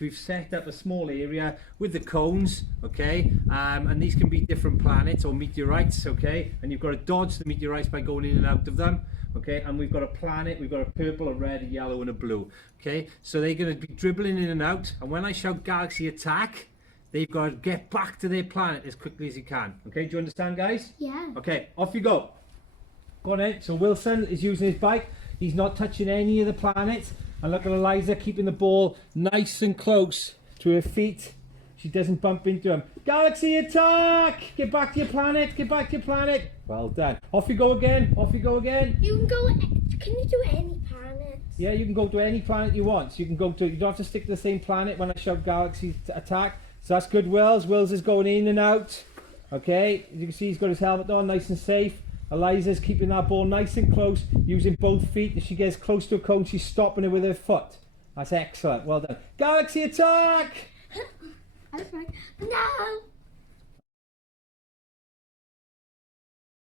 we've set up a small area with the cones, okay, and these can be different planets or meteorites, okay, and you've got to dodge the meteorites by going in and out of them, okay, and we've got a planet, we've got a purple, a red, a yellow and a blue, okay, so they're going to be dribbling in and out, and when I shout galaxy attack, they've got to get back to their planet as quickly as you can, okay, do you understand, guys? Yeah. Okay, off you go. Go on in. So Wilson is using his bike, he's not touching any of the planets. And look at Eliza keeping the ball nice and close to her feet. She doesn't bump into him. Galaxy attack! Get back to your planet. Get back to your planet. Well done. Off you go again. Off you go again. You can go. Can you do any planets? Yeah, you can go to any planet you want. So you can go to. You don't have to stick to the same planet when I shout galaxy attack. So that's good. Wills. Wills is going in and out. Okay. As you can see, he's got his helmet on, nice and safe. Eliza's keeping that ball nice and close, using both feet. As she gets close to a cone, she's stopping it with her foot. That's excellent. Well done. Galaxy attack! That's right. No!